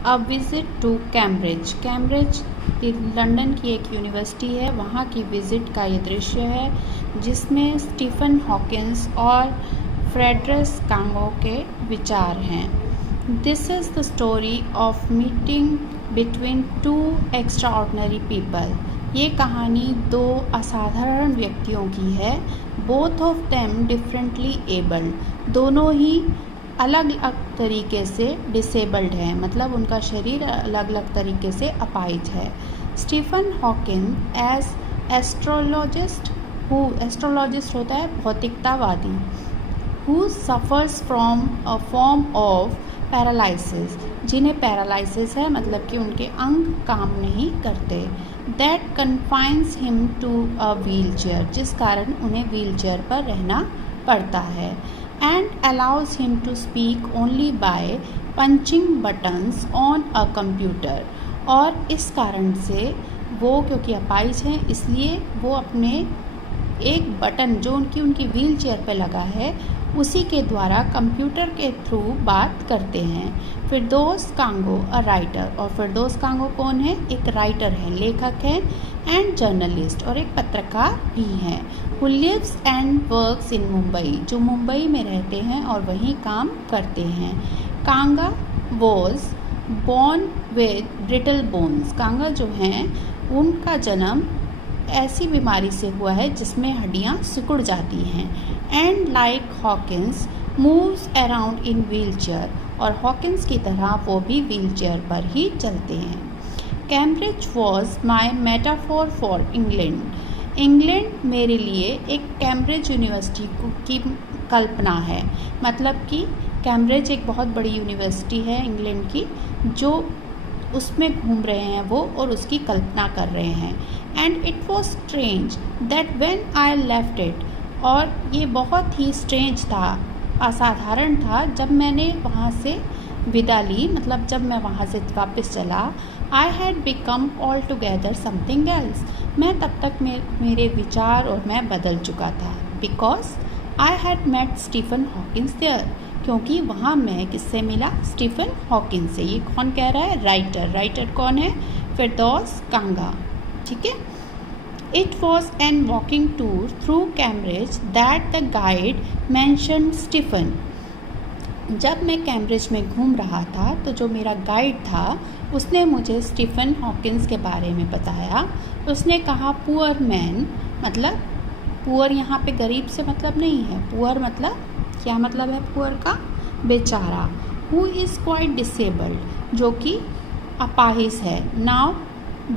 A visit to Cambridge. Cambridge London की एक university है, वहाँ की विज़िट का ये दृश्य है जिसमें स्टीफन हॉकिंस और फ्रेडरिक कांगो के विचार हैं। This is the story of meeting between two extraordinary people. ये कहानी दो असाधारण व्यक्तियों की है। Both of them differently abled, दोनों ही अलग अलग तरीके से डिसेबल्ड है, मतलब उनका शरीर अलग अलग तरीके से अपाहिज है। स्टीफन हॉकिंग एज एस्ट्रोलॉजिस्ट होता है भौतिकतावादी, who suffers from a form of paralysis, जिन्हें पैरालिसिस है, मतलब कि उनके अंग काम नहीं करते। That confines him to a wheelchair, जिस कारण उन्हें व्हील चेयर पर रहना पड़ता है। And allows him to speak only by punching buttons on a computer, और इस कारण से वो, क्योंकि अपाहिज हैं, इसलिए वो अपने एक बटन जो उनकी व्हील चेयर पर लगा है उसी के द्वारा कंप्यूटर के थ्रू बात करते हैं। फिरदौस कांगो अ राइटर, और फिरदौस कांगो कौन है? एक राइटर है, लेखक है, एंड जर्नलिस्ट, और एक पत्रकार भी हैं। Who lives and works in Mumbai, जो मुंबई में रहते हैं और वहीं काम करते हैं। Kanga was born with brittle bones, Kanga जो हैं उनका जन्म ऐसी बीमारी से हुआ है जिसमें हड्डियां सिकुड़ जाती हैं। And like Hawkins moves around in wheel chair, और हॉकिंस की तरह वो भी व्हील चेयर पर ही चलते हैं। Cambridge was my metaphor for England, England मेरे लिए एक कैम्ब्रिज यूनिवर्सिटी की कल्पना है, मतलब कि कैम्ब्रिज एक बहुत बड़ी यूनिवर्सिटी है इंग्लैंड की, जो उसमें घूम रहे हैं वो और उसकी कल्पना कर रहे हैं। And it was strange that when I left it, और ये बहुत ही स्ट्रेंज था, असाधारण था, जब मैंने वहाँ से विदा ली, मतलब जब मैं वहाँ से वापस चला। I had become all together something else, मैं तब तक मेरे विचार और मैं बदल चुका था। Because I had met Stephen Hawkins there, क्योंकि वहाँ मैं किससे मिला? स्टीफन हॉकिंस से। ये कौन कह रहा है? राइटर। राइटर कौन है? फिरदौस कांगा, ठीक है। It was an walking tour through Cambridge that the guide mention Stephen, जब मैं कैम्ब्रिज में घूम रहा था तो जो मेरा गाइड था उसने मुझे स्टीफन हॉकिंस के बारे में बताया। उसने कहा पुअर मैन, मतलब पुअर यहाँ पे गरीब से मतलब नहीं है, पुअर मतलब क्या मतलब है पुअर का? बेचारा। हु इज़ क्वाइट डिसेबल्ड, जो कि अपाहिज है। नाउ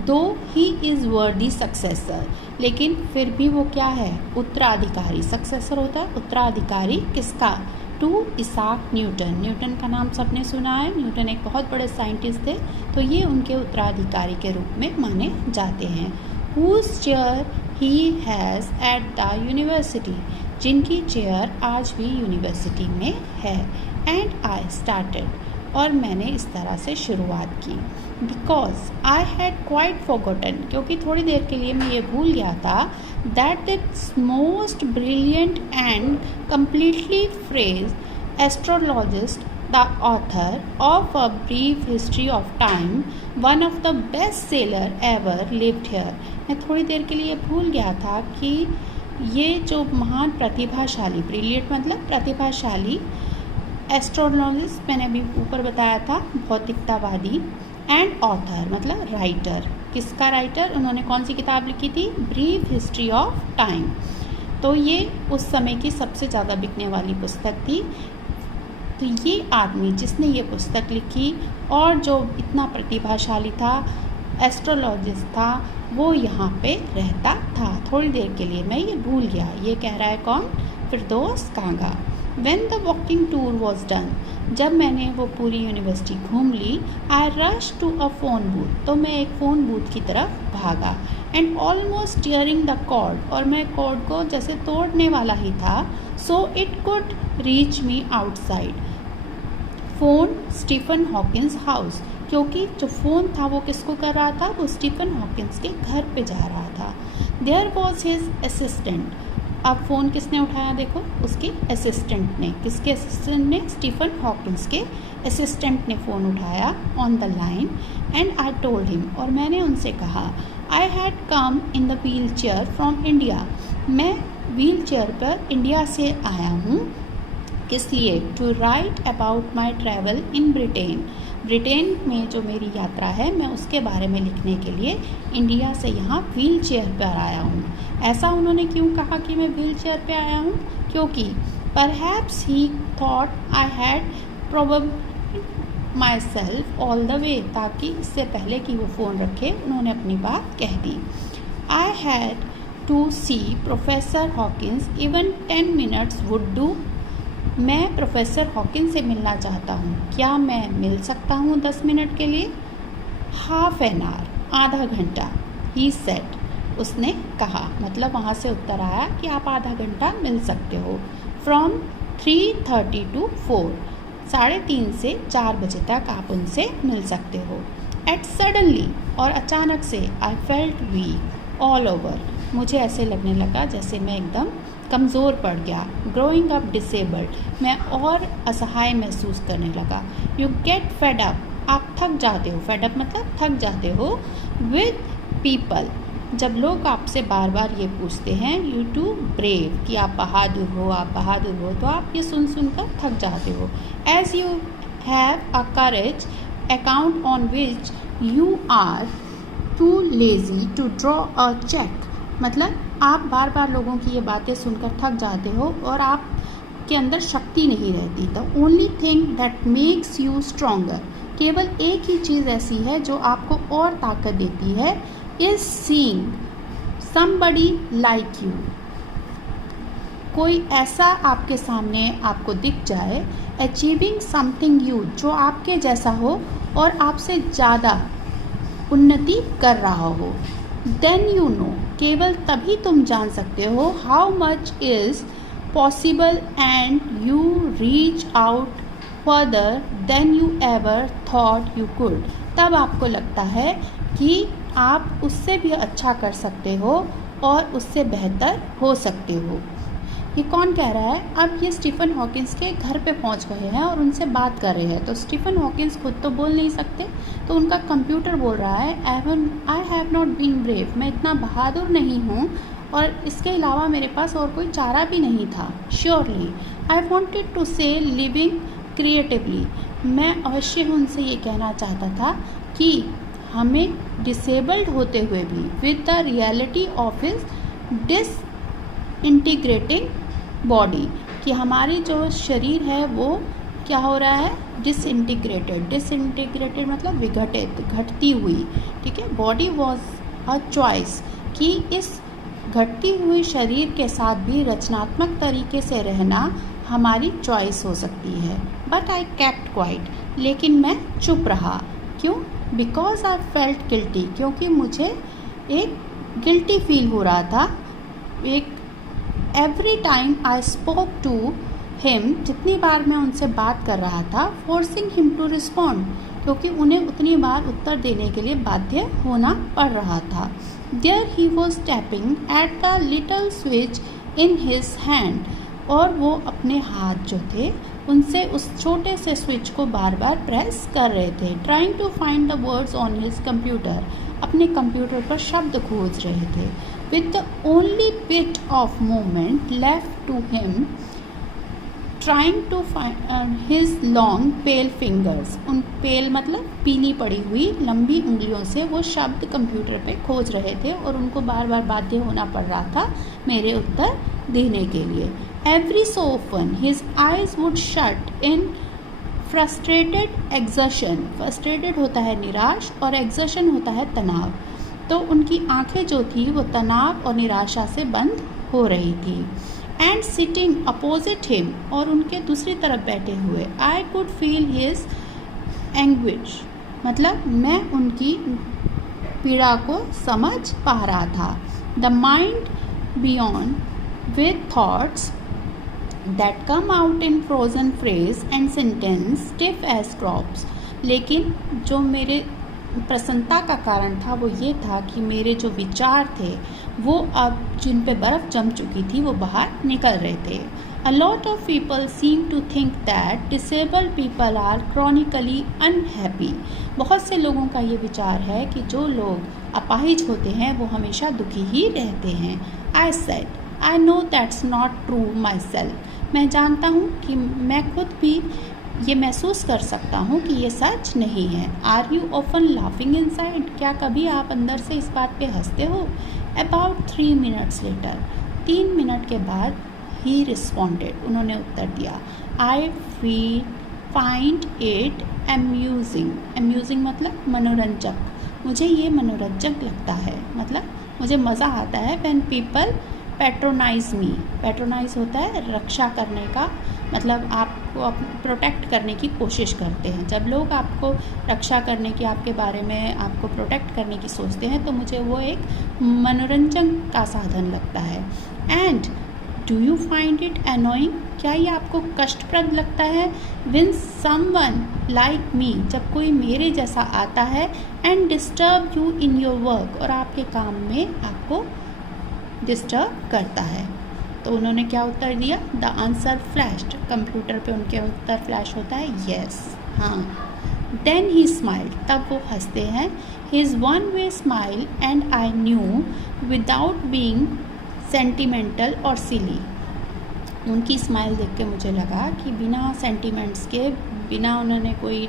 दो ही इज़ वर्दी सक्सेसर, लेकिन फिर भी वो क्या है? उत्तराधिकारी। सक्सेसर होता है उत्तराधिकारी किसका? To Isaac Newton. न्यूटन का नाम सबने सुना है, न्यूटन एक बहुत बड़े साइंटिस्ट थे, तो ये उनके उत्तराधिकारी के रूप में माने जाते हैं। Whose chair he has at the university, जिनकी चेयर आज भी यूनिवर्सिटी में है। एंड आई स्टार्टेड, और मैंने इस तरह से शुरुआत की। Because I had quite forgotten, क्योंकि थोड़ी देर के लिए मैं ये भूल गया था, that it's most brilliant and completely phrase astrologist, the author of a brief history of time, one of the best seller ever lived hair. मैं थोड़ी देर के लिए भूल गया था कि ये जो महान प्रतिभाशाली, ब्रिलियंट मतलब प्रतिभाशाली, एस्ट्रोलॉजिस्ट मैंने अभी ऊपर बताया था भौतिकतावादी, एंड ऑथर मतलब राइटर। किसका राइटर? उन्होंने कौन सी किताब लिखी थी? Brief history of time. तो ये उस समय की सबसे ज़्यादा बिकने वाली पुस्तक थी। तो ये आदमी जिसने ये पुस्तक लिखी और जो इतना प्रतिभाशाली था, एस्ट्रोलॉजिस्ट था, वो यहाँ पे रहता था। थोड़ी देर के लिए मैं ये भूल गया। ये कह रहा है कौन? फिरदौस कांगा। When the walking tour was done, जब मैंने वो पूरी यूनिवर्सिटी घूम ली, I rushed to a phone booth, तो मैं एक फ़ोन बूथ की तरफ भागा। And almost tearing the cord, और मैं कॉर्ड को जैसे तोड़ने वाला ही था, so it could reach me outside. Phone Stephen Hawkins house, क्योंकि जो फ़ोन था वो किसको कर रहा था? वो स्टीफन हॉकिंस के घर पे जा रहा था। There was his assistant, अब फ़ोन किसने उठाया देखो, उसके असिस्टेंट ने। किसके असिस्टेंट ने? स्टीफन हॉकिंस के असिस्टेंट ने फ़ोन उठाया on the line and I told him, और मैंने उनसे कहा I had come in the wheel chair from India, मैं व्हील चेयर पर इंडिया से आया हूँ। किस लिए? To write about my travel in Britain, Britain में जो मेरी यात्रा है मैं उसके बारे में लिखने के लिए इंडिया से यहाँ व्हील चेयर पर आया हूँ। ऐसा उन्होंने क्यों कहा कि मैं व्हील चेयर पर आया हूँ? क्योंकि perhaps he thought I had probably my self all the way, ताकि इससे पहले कि वो फ़ोन रखे उन्होंने अपनी बात कह दी। I had to see professor Hawkins, even 10 minutes would do, मैं प्रोफेसर हॉकिंस से मिलना चाहता हूँ, क्या मैं मिल सकता हूँ 10 मिनट के लिए? हाफ एन आवर, आधा घंटा, ही सेड, उसने कहा, मतलब वहाँ से उत्तर आया कि आप आधा घंटा मिल सकते हो। फ्रॉम 3:30 to 4, 3:30 से 4 बजे तक आप उनसे मिल सकते हो। एट सडनली, और अचानक से, I felt weak all over, मुझे ऐसे लगने लगा जैसे मैं एकदम कमज़ोर पड़ गया। ग्रोइंग अप डिसेबल्ड, मैं और असहाय महसूस करने लगा। यू गेट फेड अप, आप थक जाते हो, फेड अप मतलब थक जाते हो, विद पीपल, जब लोग आपसे बार बार ये पूछते हैं यू टू ब्रेव, कि आप बहादुर हो, आप बहादुर हो, तो आप ये सुन सुनकर थक जाते हो। As you have a courage account on which you are too lazy to draw a cheque, मतलब आप बार बार लोगों की ये बातें सुनकर थक जाते हो और आप के अंदर शक्ति नहीं रहती। The only thing that makes you stronger, केवल एक ही चीज़ ऐसी है जो आपको और ताकत देती है, is seeing somebody like you, कोई ऐसा आपके सामने आपको दिख जाए, अचीविंग समथिंग ह्यूज, जो आपके जैसा हो और आपसे ज़्यादा उन्नति कर रहा हो। देन यू नो, केवल तभी तुम जान सकते हो, how much is possible and you reach out further than you ever thought you could, तब आपको लगता है कि आप उससे भी अच्छा कर सकते हो और उससे बेहतर हो सकते हो। ये कौन कह रहा है? अब ये स्टीफन हॉकिंस के घर पे पहुंच गए हैं और उनसे बात कर रहे हैं। तो स्टीफन हॉकिंस खुद तो बोल नहीं सकते, तो उनका कंप्यूटर बोल रहा है, I have not been brave, मैं इतना बहादुर नहीं हूँ और इसके अलावा मेरे पास और कोई चारा भी नहीं था। श्योरली आई वॉन्टेड टू से लिविंग क्रिएटिवली, मैं अवश्य उनसे ये कहना चाहता था कि हमें डिसेबल्ड होते हुए भी, with the reality of his disintegrating body, कि हमारी जो शरीर है वो क्या हो रहा है? डिसइंटीग्रेटेड, डिसइंटीग्रेटेड मतलब विघटित, घटती हुई, ठीक है। बॉडी वॉज अ चॉइस, कि इस घटती हुई शरीर के साथ भी रचनात्मक तरीके से रहना हमारी चॉइस हो सकती है। बट आई केप्ट क्वाइट, लेकिन मैं चुप रहा। क्यों? बिकॉज आई फेल्ट गिल्टी, क्योंकि मुझे एक गिल्टी फील हो रहा था। एक every time I spoke to him, जितनी बार मैं उनसे बात कर रहा था, फोर्सिंग हिम टू रिस्पॉन्ड, क्योंकि उन्हें उतनी बार उत्तर देने के लिए बाध्य होना पड़ रहा था। There he was tapping at the little switch in his hand, और वो अपने हाथ जो थे उनसे उस छोटे से स्विच को बार बार प्रेस कर रहे थे। Trying to find the words on his computer, अपने कंप्यूटर पर शब्द खोज रहे थे। With the only bit of movement left to him, trying to find his long pale fingers, उन पेल मतलब पीली पड़ी हुई लंबी उंगलियों से वो शब्द कंप्यूटर पे खोज रहे थे और उनको बार बार बाध्य होना पड़ रहा था मेरे उत्तर देने के लिए। Every so often his eyes would shut in frustrated exertion, frustrated होता है निराश और एक्सर्शन होता है तनाव, तो उनकी आंखें जो थी वो तनाव और निराशा से बंद हो रही थी। एंड सिटिंग अपोजिट हिम, और उनके दूसरी तरफ बैठे हुए, I could feel his anguish, मतलब मैं उनकी पीड़ा को समझ पा रहा था। The mind beyond with thoughts that come out in frozen phrase and sentence stiff as crops, लेकिन जो मेरे प्रसन्नता का कारण था वो ये था कि मेरे जो विचार थे वो अब जिन पे बर्फ़ जम चुकी थी वो बाहर निकल रहे थे। A lot of people seem to think that disabled people are chronically unhappy. बहुत से लोगों का ये विचार है कि जो लोग अपाहिज होते हैं वो हमेशा दुखी ही रहते हैं। I said, I know that's not true myself. मैं जानता हूँ कि मैं खुद भी ये महसूस कर सकता हूँ कि ये सच नहीं है। Are you often laughing inside? क्या कभी आप अंदर से इस बात पे हंसते हो? About 3 minutes later, 3 मिनट के बाद he responded, उन्होंने उत्तर दिया, I find it amusing. Amusing मतलब मनोरंजक, मुझे ये मनोरंजक लगता है, मतलब मुझे मज़ा आता है when people patronize me. Patronize होता है रक्षा करने का, मतलब आपको प्रोटेक्ट करने की कोशिश करते हैं। जब लोग आपको रक्षा करने की, आपके बारे में आपको प्रोटेक्ट करने की सोचते हैं तो मुझे वो एक मनोरंजन का साधन लगता है। And do you find it annoying? क्या ये आपको कष्टप्रद लगता है? व्हेन समवन लाइक मी, जब कोई मेरे जैसा आता है, and disturb you in your work, और आपके काम में आपको डिस्टर्ब करता है। तो उन्होंने क्या उत्तर दिया? द आंसर फ्लैश्ड, कंप्यूटर पे उनके उत्तर फ्लैश होता है, येस, हाँ। देन ही स्माइल्ड, तब वो हंसते हैं। His one way smile and I knew without being sentimental और सिली। उनकी स्माइल देख के मुझे लगा कि बिना सेंटिमेंट्स के, बिना उन्होंने कोई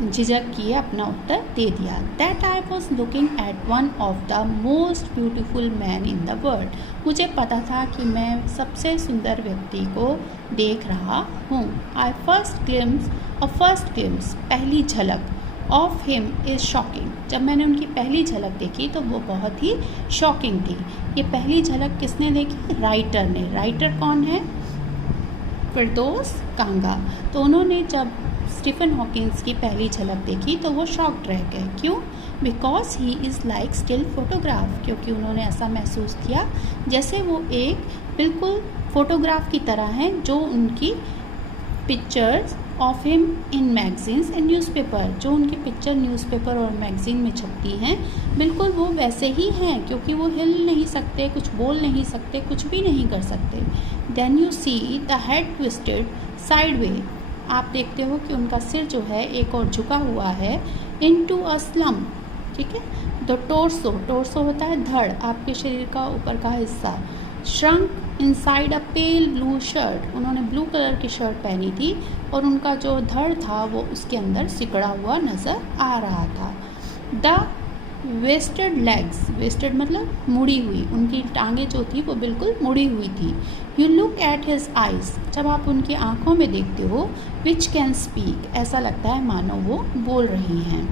झिझक किए अपना उत्तर दे दिया। That I was looking at one of the most beautiful man in the world. मुझे पता था कि मैं सबसे सुंदर व्यक्ति को देख रहा हूँ। आई फर्स्ट ग्लिम्स, पहली झलक, ऑफ हिम इज़ शॉकिंग। जब मैंने उनकी पहली झलक देखी तो वो बहुत ही शॉकिंग थी। ये पहली झलक किसने देखी? राइटर ने। राइटर कौन है? फिरदौस कांगा। तो उन्होंने जब स्टीफन हॉकिंस की पहली झलक देखी तो वो शॉक्ड रह गए। क्यों? Because he is like still photograph, क्योंकि उन्होंने ऐसा महसूस किया जैसे वो एक बिल्कुल फ़ोटोग्राफ की तरह हैं, जो उनकी pictures of him in magazines and newspaper, जो उनकी पिक्चर न्यूज़पेपर और मैगजीन में छपती हैं, बिल्कुल वो वैसे ही हैं, क्योंकि वो हिल नहीं सकते, कुछ बोल नहीं सकते, कुछ भी नहीं कर सकते। Then you see the head twisted sideways, आप देखते हो कि उनका सिर जो है एक और झुका हुआ है, इनटू अ स्लम्प, ठीक है। द टोर्सो होता है धड़, आपके शरीर का ऊपर का हिस्सा। Shrunk inside a pale blue shirt, उन्होंने ब्लू कलर की शर्ट पहनी थी और उनका जो धड़ था वो उसके अंदर सिकड़ा हुआ नज़र आ रहा था। द वेस्टेड लेग्स, वेस्टेड मतलब मुड़ी हुई, उनकी टांगें जो थी वो बिल्कुल मुड़ी हुई थी। You look at his eyes, जब आप उनकी आँखों में देखते हो, विच कैन स्पीक, ऐसा लगता है मानो वो बोल रही हैं।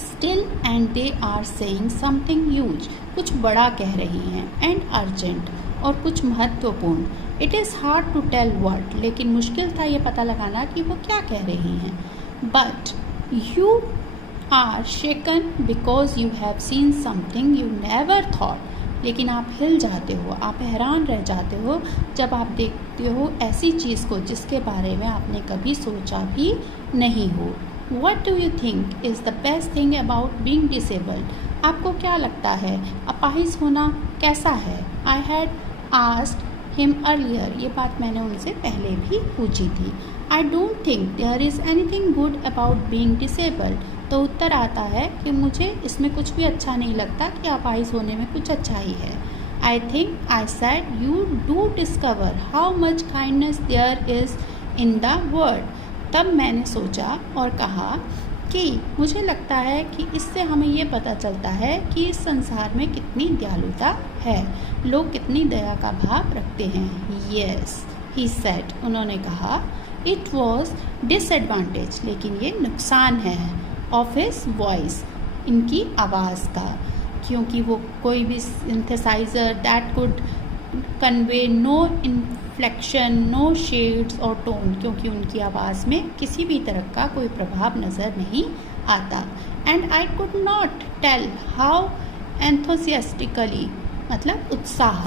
Still and they are saying something huge, कुछ बड़ा कह रही हैं, एंड अर्जेंट, और कुछ महत्वपूर्ण। It is hard to tell what, लेकिन मुश्किल था ये पता लगाना कि वो क्या कह रही हैं। But you are shaken because you have seen something you never thought, लेकिन आप हिल जाते हो, आप हैरान रह जाते हो जब आप देखते हो ऐसी चीज़ को जिसके बारे में आपने कभी सोचा भी नहीं हो। What do you think is the best thing about being disabled? आपको क्या लगता है अपाहिज होना कैसा है? I had asked him earlier, ये बात मैंने उनसे पहले भी पूछी थी। I don't think there is anything good about being disabled. तो उत्तर आता है कि मुझे इसमें कुछ भी अच्छा नहीं लगता कि अपाहिज होने में कुछ अच्छा ही है। I think I said you do discover how much kindness there is in the world. तब मैंने सोचा और कहा कि मुझे लगता है कि इससे हमें ये पता चलता है कि इस संसार में कितनी दयालुता है, लोग कितनी दया का भाव रखते हैं। Yes, he said, उन्होंने कहा। It was disadvantage, लेकिन ये नुकसान है, of his voice, इनकी आवाज़ का, क्योंकि वो कोई भी synthesiser that could convey no inflection, no shades और टोन, क्योंकि उनकी आवाज़ में किसी भी तरह का कोई प्रभाव नज़र नहीं आता। And I could not tell how enthusiastically, मतलब उत्साह।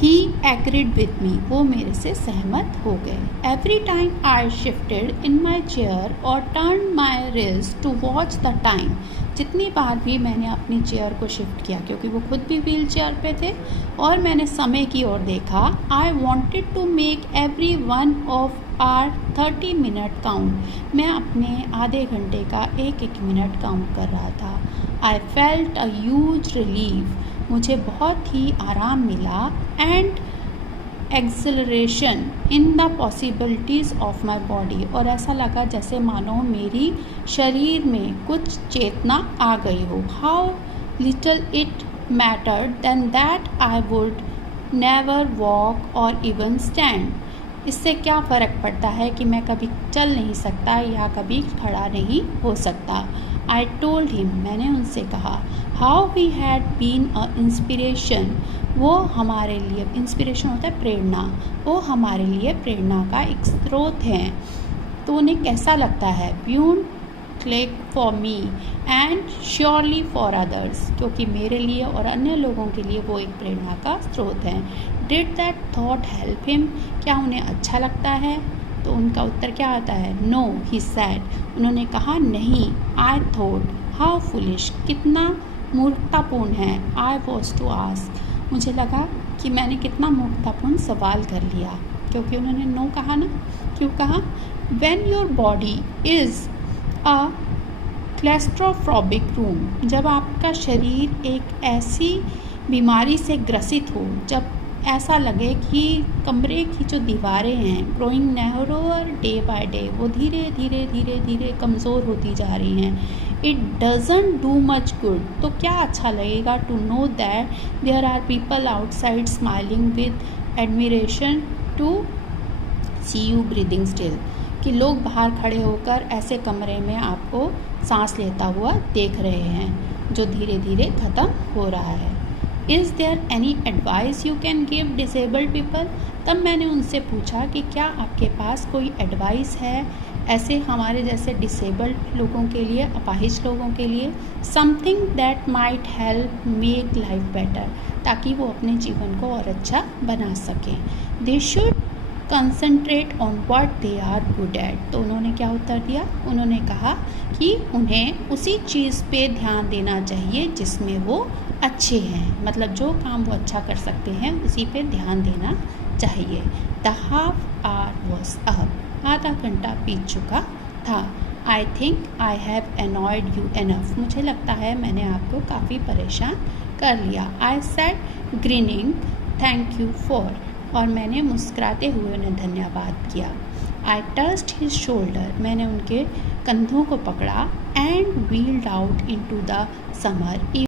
ही एग्रीड विद मी, वो मेरे से सहमत हो गए। Every time I shifted in my chair और turn my wrist to watch the time, जितनी बार भी मैंने अपनी चेयर को शिफ्ट किया, क्योंकि वो खुद भी व्हील चेयर पे थे, और मैंने समय की ओर देखा। I wanted to make every one of our 30 minute count, मैं अपने आधे घंटे का एक एक मिनट काउंट कर रहा था। I felt a huge relief, मुझे बहुत ही आराम मिला, and acceleration in the possibilities of my body, और ऐसा लगा जैसे मानो मेरी शरीर में कुछ चेतना आ गई हो। How little it mattered then that I would never walk or even stand, इससे क्या फ़र्क पड़ता है कि मैं कभी चल नहीं सकता या कभी खड़ा नहीं हो सकता। आई टोल्ड हिम, मैंने उनसे कहा, how he had been a inspiration, वो हमारे लिए, इंस्पिरेशन होता है प्रेरणा, वो हमारे लिए प्रेरणा का एक स्रोत हैं। तो उन्हें कैसा लगता है, ब्यून click for me and surely for others, क्योंकि मेरे लिए और अन्य लोगों के लिए वो एक प्रेरणा का स्रोत हैं। Did that thought help him, क्या उन्हें अच्छा लगता है? तो उनका उत्तर क्या आता है, नो ही सैड, उन्होंने कहा नहीं। आई थॉट हाउ फुलिश, कितना मूर्खतापूर्ण है। आई वॉज टू आस्क, मुझे लगा कि मैंने कितना मूर्खतापूर्ण सवाल कर लिया, क्योंकि उन्होंने नो कहा ना। क्यों कहा? When your body is a claustrophobic room, जब आपका शरीर एक ऐसी बीमारी से ग्रसित हो, जब ऐसा लगे कि कमरे की जो दीवारें हैं growing narrower day by day, वो धीरे धीरे धीरे धीरे कमज़ोर होती जा रही हैं। It doesn't do much good, तो क्या अच्छा लगेगा to know that there are people outside smiling with admiration to see you breathing still, कि लोग बाहर खड़े होकर ऐसे कमरे में आपको सांस लेता हुआ देख रहे हैं जो धीरे धीरे ख़त्म हो रहा है। Is there any advice you can give disabled people, तब मैंने उनसे पूछा कि क्या आपके पास कोई एडवाइस है ऐसे हमारे जैसे डिसेबल्ड लोगों के लिए, अपाहिज लोगों के लिए, something that might help make life better, ताकि वो अपने जीवन को और अच्छा बना सकें। They should concentrate on what they are good at, तो उन्होंने क्या उत्तर दिया, उन्होंने कहा कि उन्हें उसी चीज़ पे ध्यान देना चाहिए जिसमें वो अच्छे हैं, मतलब जो काम वो अच्छा कर सकते हैं उसी पे ध्यान देना चाहिए। The half hour was up, आधा घंटा बीत चुका था। I think I have annoyed you enough, मुझे लगता है मैंने आपको काफ़ी परेशान कर लिया। I said grinning thank you for, और मैंने मुस्कुराते हुए उन्हें धन्यवाद किया। आई टच्ड हिज शोल्डर, मैंने उनके कंधों को पकड़ा, and wheeled out into the summer.